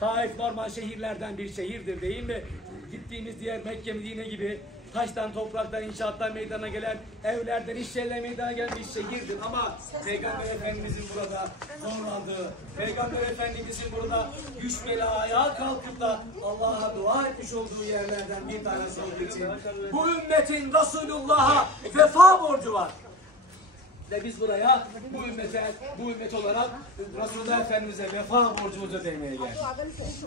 Taif normal şehirlerden bir şehirdir değil mi? Gittiğimiz diğer Mekke, Medine gibi taştan, topraktan, inşaattan meydana gelen, evlerden, iş yerlerine meydana gelen bir şehirdir. Ama Peygamber Efendimizin burada zor aldığı, Peygamber Efendimizin burada güç bela ayağa kalkıp da Allah'a dua etmiş olduğu yerlerden bir tanesi olduğu için bu ümmetin Resulullah'a vefa borcu var. Ve biz buraya bu ümmet olarak Resulullah Efendimiz'e vefa borcumuzu ödemeye geldik.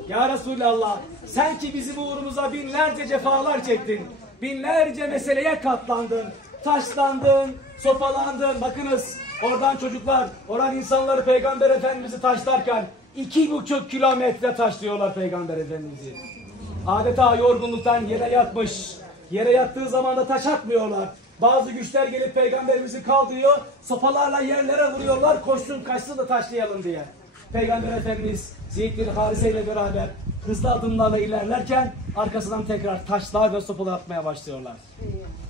Ya Resulallah, sen ki bizim uğrumuza binlerce cefalar çektin, binlerce meseleye katlandın, taşlandın, sopalandın. Bakınız, oradan çocuklar, oran insanları Peygamber Efendimiz'i taşlarken 2,5 kilometre taşlıyorlar Peygamber Efendimiz'i. Adeta yorgunluktan yere yatmış, yere yattığı zaman da taş atmıyorlar. Bazı güçler gelip Peygamberimizi kaldırıyor, sopalarla yerlere vuruyorlar, koşsun kaçsın da taşlayalım diye. Peygamber Efendimiz Zeyd bin Harise ile beraber hızlı adımlarla ilerlerken arkasından tekrar taşlar ve sopalar atmaya başlıyorlar.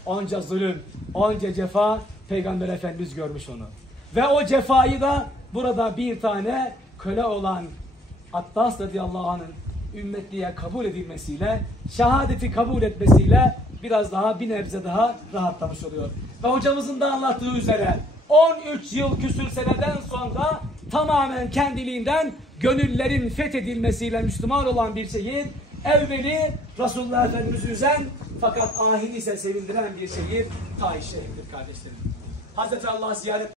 Onca zulüm, onca cefa, Peygamber Efendimiz görmüş onu. Ve o cefayı da burada bir tane köle olan Attas radıyallahu anh'ın ümmetliğe kabul edilmesiyle, şehadeti kabul etmesiyle biraz daha bir nebze daha rahatlamış oluyor. Ve hocamızın da anlattığı üzere 13 yıl küsür seneden sonra tamamen kendiliğinden gönüllerin fethedilmesiyle Müslüman olan bir şehir, evveli Resulullah Efendimiz'i üzen fakat ahiri ise sevindiren bir şehir Taif şehridir kardeşlerim. Hazreti Allah'ı ziyaret